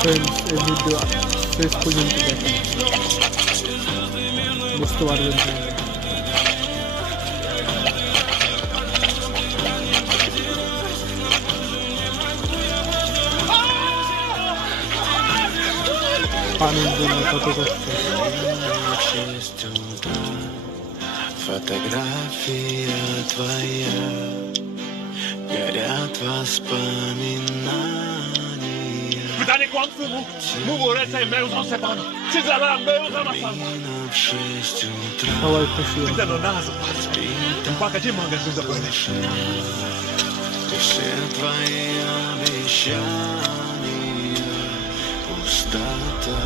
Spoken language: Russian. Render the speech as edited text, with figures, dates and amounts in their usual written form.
ফ্রেন্ডস এই ভিডিও শেষ পর্যন্ত দেখেন, বুঝতে পারবেন। পানির জন্য কত কষ্ট। Фотография твоя, горят воспоминания. Pytanie kłamstwu mu ręce mełzą se pan. Czy zaraz mełzą na sam? В 6 утра সবাই খুশি Ty হয়। ten nazw. Paka gdzie mogę tu zapomnieć? и все твои обещания пустота.